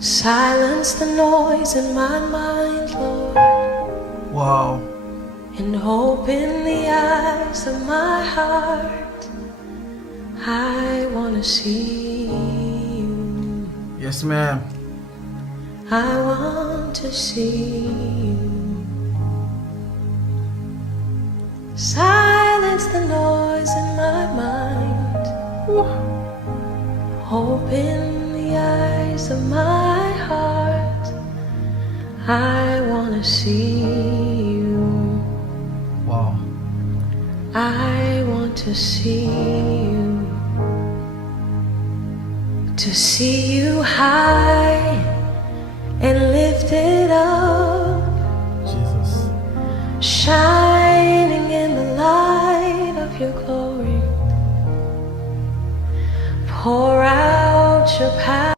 Silence the noise in my mind, Lord. Wow. And open the eyes of my heart. I wanna see you. Yes, ma'am. I want to see you. Silence the noise in my mind. Open the eyes of my heart. I wanna see you. Wow. I want to see you. To see you high and lifted up, Jesus. shining in the light of your glory. Pour out your power.